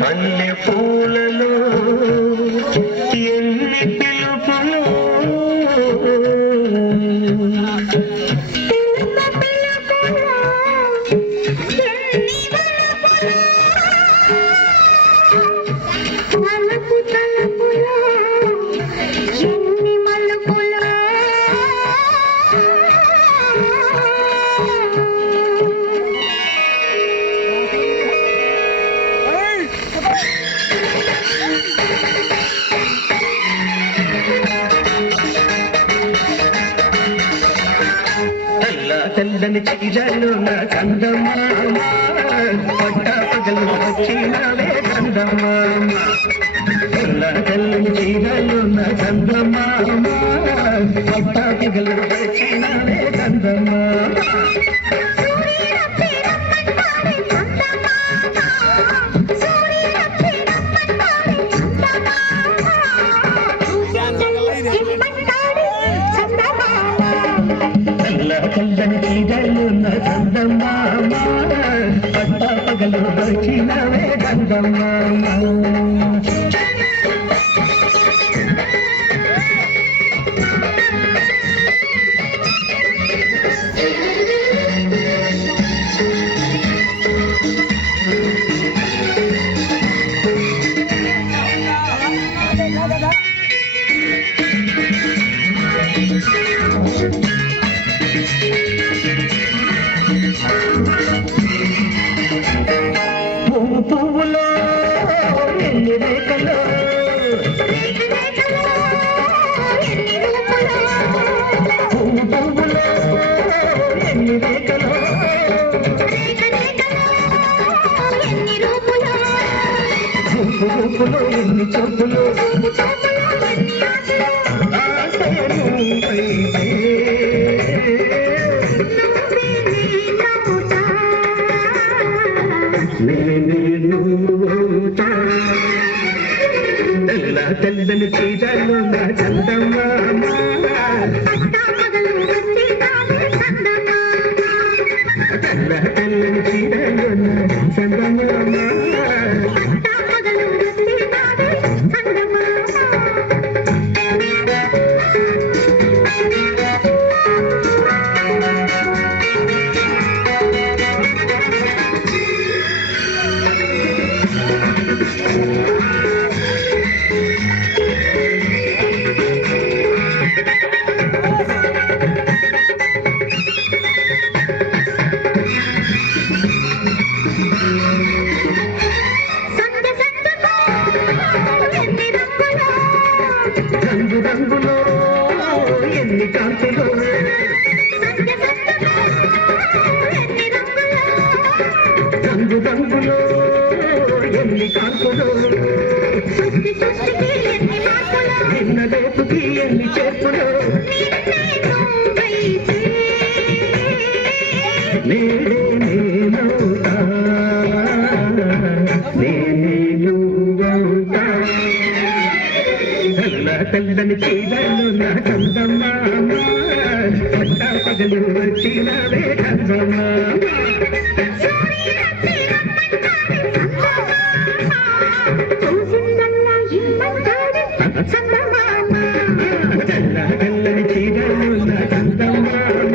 మల్లె పూలలో ఎన్ని పిలుపులు తెల్లని చీరలు నా చందమామ పట్ట పగలు వచ్చినవే చందమామ తెల్లని చీరలు నా చందమామ పట్ట పగలు వచ్చినవే చందమామ కల్లని చీరలు నా చందమామ పట్ట పగలు వచ్చినవే చందమామ పువ్వులో ఎన్ని రేఖలో పువ్వులో ఎన్ని రేఖలో రూపులో ఎన్ని చూపులు తెల్లని చీరలు నా చందమామ తెల్లని చీరలు నా చందమామ రంగులో ఎన్ని కాంతులు రంగులో ఎన్ని కాంతులు నిన్న రేపుకి ఎన్ని చేర్పులు నేనవుతా తెల్లని చీరలు నా చందమామ పట్ట పగలు వచ్చినవే చందమామ తెల్లని చీరలు నా చందమామ